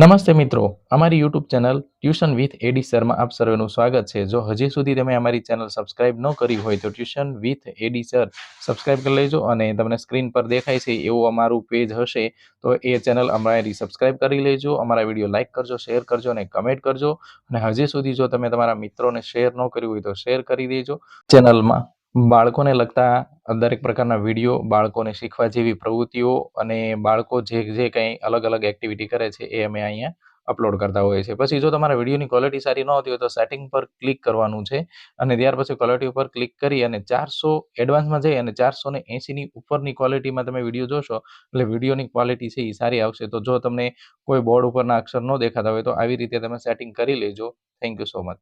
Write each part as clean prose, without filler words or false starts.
નમસ્તે મિત્રો, અમારી યુટ્યુબ ચેનલ ટ્યુશન વિથ એડી સરમાં આપ સર્વેનું સ્વાગત છે। જો હજી સુધી તમે અમારી ચેનલ સબસ્ક્રાઇબ ન કરી હોય તો tuition with AD sir subscribe કરી લેજો અને તમને સ્ક્રીન પર દેખાય છે એવું અમારું પેજ હશે તો એ ચેનલ અમારી સબસ્ક્રાઇબ કરી લેજો। અમારા વિડીયો લાઇક કરજો, શેર કરજો અને કમેન્ટ કરજો। અને હજી સુધી જો તમે તમારા મિત્રોને શેર ન કર્યું હોય તો શેર કરી દેજો। ચેનલમાં બાળકોને લગતા દરેક પ્રકારના વિડીયો, બાળકોને શીખવા જેવી પ્રવૃત્તિઓ અને બાળકો જે કંઈ અલગ અલગ એક્ટિવિટી કરે છે એ અમે અહીંયા અપલોડ કરતા હોઈએ છીએ। પછી જો તમારા વિડીયોની ક્વોલિટી સારી ન હોતી હોય તો સેટિંગ પર ક્લિક કરવાનું છે અને ત્યાર પછી ક્વોલિટી ઉપર ક્લિક કરી અને 400 એડવાન્સમાં જઈ અને 480ની ઉપરની ક્વોલિટીમાં તમે વિડીયો જોશો એટલે વિડીયોની ક્વોલિટી છે એ સારી આવશે। તો જો તમને કોઈ બોર્ડ ઉપરના અક્ષર ન દેખાતા હોય તો આવી રીતે તમે સેટિંગ કરી લેજો। Thank you so much.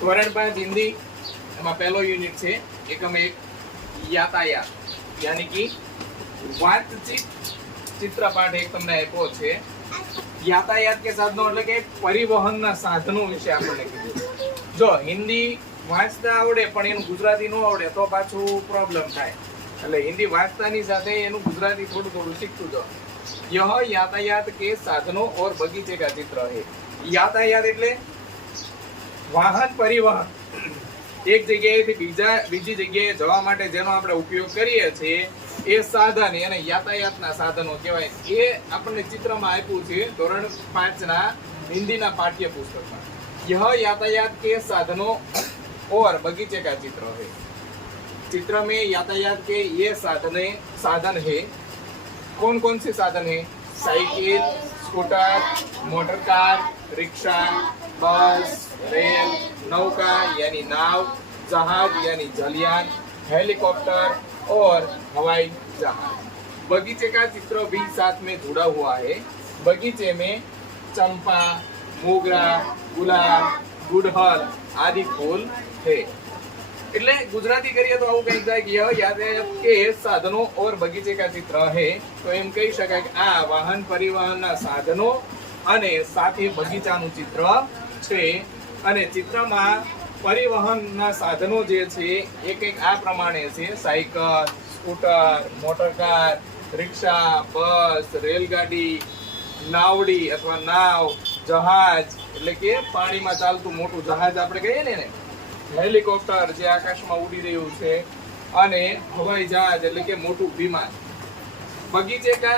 ધોરણ 5 હિન્દી એમાં પહેલો યુનિટ છે એકમ 1 યાતાયાત યાની કે વાતચીત ચિત્રપાઠ એક તમને આપ્યો છે। यातायात के साधनों એટલે કે પરિવહનના સાધનો વિશે આપણને કીધું। જો હિન્દી વાંચતા આવડે પણ એનું ગુજરાતી ન આવડે તો પાછું પ્રોબ્લેમ થાય। એટલે હિન્દી વાંચતાની સાથે એનું ગુજરાતી થોડું શીખતું જાઓ। यह यातायात के साधनों और बगीचे का चित्र है। यातायात એટલે વાહન પરિવહન, એક જગ્યાએથી બીજી જગ્યાએ જવા માટે જેનો આપણે ઉપયોગ કરીએ છીએ એ સાધન અને યાતાયાતના સાધનો કહેવાય। એ આપણને ચિત્રમાં આપ્યું છે ધોરણ 5 ના હિન્દીના પાઠ્યપુસ્તકમાં। यह यातायात के साधनों और बगीचे का चित्र है। चित्र में यातायात के ये साधन है। कौन कौन से साधन है? Cycle, scooter, motor car, rickshaw, बस, रेल, नौका यानी नाव, जहाज यानी जलयान, हेलीकॉप्टर और हवाई जहाज। बगीचे का चित्र भी साथ में जुड़ा हुआ है। बगीचे में चंपा, मोगरा, गुलाब, गुड़हल आदि फूल है। એટલે ગુજરાતી કરીએ તો આવું કંઈક થાય કે યાતાયાત કે સાધનો और बगीचे का चित्र है। તો એમ કહી શકાય કે આ વાહન પરિવહનના સાધનો અને સાથે બગીચાનું ચિત્ર છે। અને ચિત્રમાં પરિવહનના સાધનો જે છે એ કંઈક આ પ્રમાણે છે: સાયકલ, સ્કૂટર, મોટરકાર, રિક્ષા, બસ, રેલગાડી, નાવડી અથવા નાવ, જહાજ એટલે કે પાણીમાં ચાલતું મોટું જહાજ આપણે કહીએ ને, હેલિકોપ્ટર જે આકાશમાં ઉડી રહ્યું છે, અને હવાઈ જહાજ એટલે કે મોટું વિમાન। બગીચે કા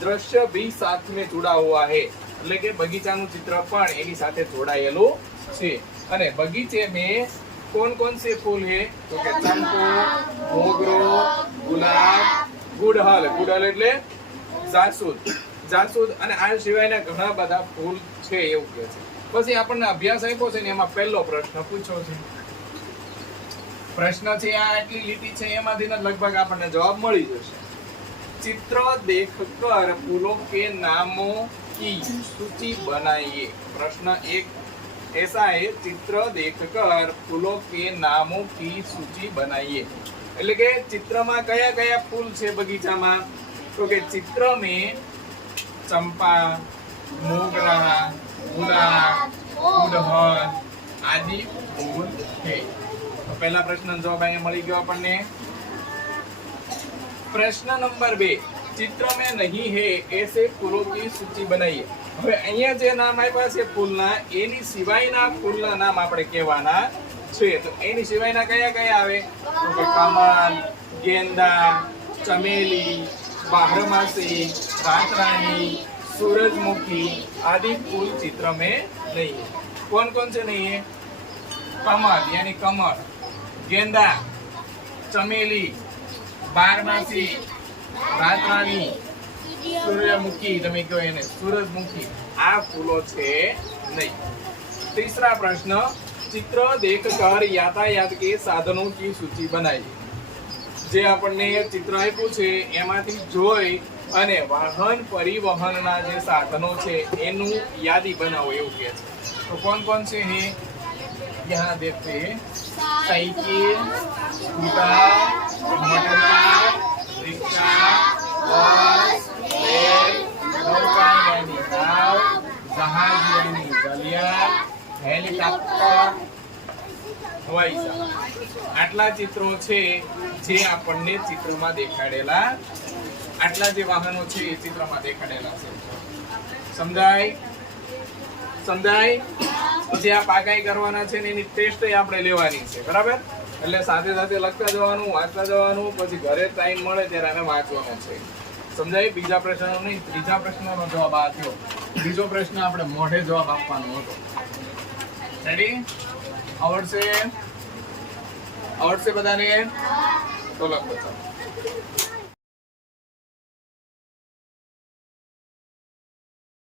દ્રશ્ય भी साथ में जुड़ा हुआ है। એટલે કે બગીચાનું ચિત્ર પણ એની સાથે જોડાયેલું છે। અને બગીચે में कौन कौन से फूल है? तो કે ચંપો, મોગરો, ગુલાબ, ગુડહલ, ગુડહલ એટલે જાસૂદ અને આ સિવાયના ઘણા બધા ફૂલ છે એવું કહે છે। પછી આપણને અભ્યાસ આપ્યો છે ને એમાં પહેલો પ્રશ્ન પૂછ્યો છે। પ્રશ્ન છે આ આટલી લીટી છે એમાંથી લગભગ આપણને જવાબ મળી જશે। चित्र देखकर फूलों के नामों की सूची बनाइए। प्रश्न एक ऐसा है, चित्र देखकर फूलों के नामों की सूची बनाइए। એટલે કે ચિત્રમાં કયા કયા ફૂલ છે બગીચામાં? તો કે ચિત્ર में चंपा, मोगरा, गुलाब, गुड़हल आदि फूल है। तो पहला प्रश्न जवाब અહીંયા મળી ગયો આપણને। प्रश्न नंबर 2, चित्र में नहीं है ऐसे फूलों की सूची बनाइए। હવે અહીંયા જે નામ આપ્યા છે ફૂલના એની સિવાયના ફૂલના નામ આપણે કહેવાના છે। તો એની સિવાયના કયા કયા આવે? તો કે કમલ, गेंदा, चमेली, बारहमासी, रातरानी, सूरजमुखी आदि फूल चित्र में नहीं है। कौन कौन से नहीं है? कमल यानी कमल, गेंदा, चमेली, बारहमासी, रातरानी, सूर्यमुखी તમે કહો એને सूरजमुखी આ ફૂલો છે નહીં। तीसरा प्रश्न, चित्र देखकर यातायात के साधनों की सूची बनाइए। જે આપણને ચિત્ર આપ્યું છે એમાંથી જોઈ અને વાહન પરિવહનના જે સાધનો છે એનું યાદી બનાવો એવું કહે છે। તો कौन कौन से हैं? यहाँ देखते हैं, साइकिल, स्कूटर, मोटरकार, रिक्शा, बस, रेल, नौका यानी नाव, जहाज यानी जलयान, हेलिकॉप्टर, हवाई जहाज। આટલા ચિત્રો છે જે આપણને ચિત્રમાં દેખાડેલા, આટલા જે વાહનો છે એ ચિત્રમાં દેખાડેલા છે। સમજાય? સમજાય? પછી આ પાકાઈ કરવાના છે ને એની ટેસ્ટ આપણે લેવાની છે, બરાબર? એટલે સાથે સાથે લખતા જવાનું, વાંચતા જવાનું, પછી ઘરે ટાઈમ મળે ત્યારે આને વાંચવાનો છે. સમજાય? બીજા પ્રશ્નનો નહીં, ત્રીજા પ્રશ્નનો જવાબ આ થયો. બીજો પ્રશ્ન આપણે મોઢે જવાબ આપવાનો હતો. રેડી? આવડશે બધાને? તો લખો ચાલો.